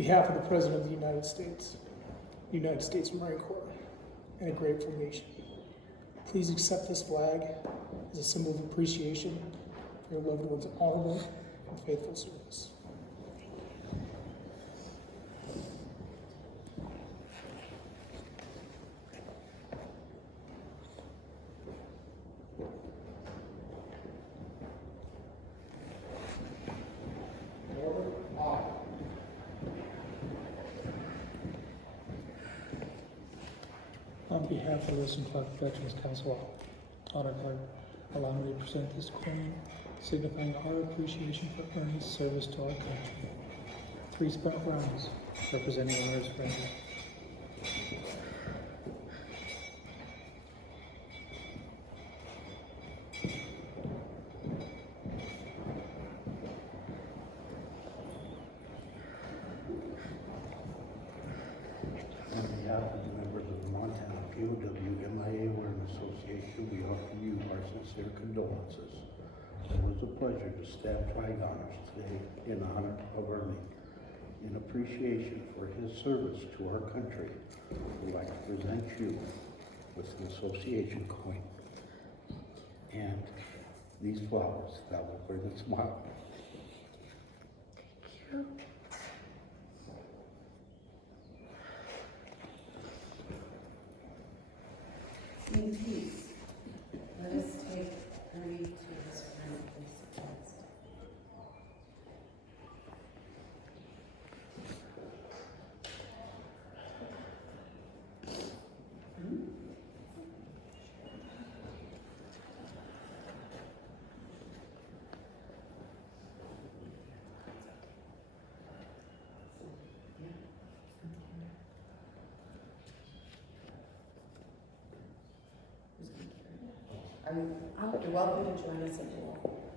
behalf of the President of the United States Marine Corps, and a grateful nation, please accept this flag as a symbol of appreciation for your loved one's honorable and faithful service. On behalf of the Lewis and Clark Veterans Council Honor Guard, allow me to present this coin, signifying our appreciation for earnest service to our country. 3 spent rounds, representing honors rank. On behalf of the members of the Montana POW MIA Awareness Association, we offer you our sincere condolences. It was a pleasure to stab flag honors today in honor of Ernie. In appreciation for his service to our country, we'd like to present you with an association coin and these flowers that will bring a smile. Thank you. In peace, let us take Ernie to his final place of rest. You're welcome to join us at the wall.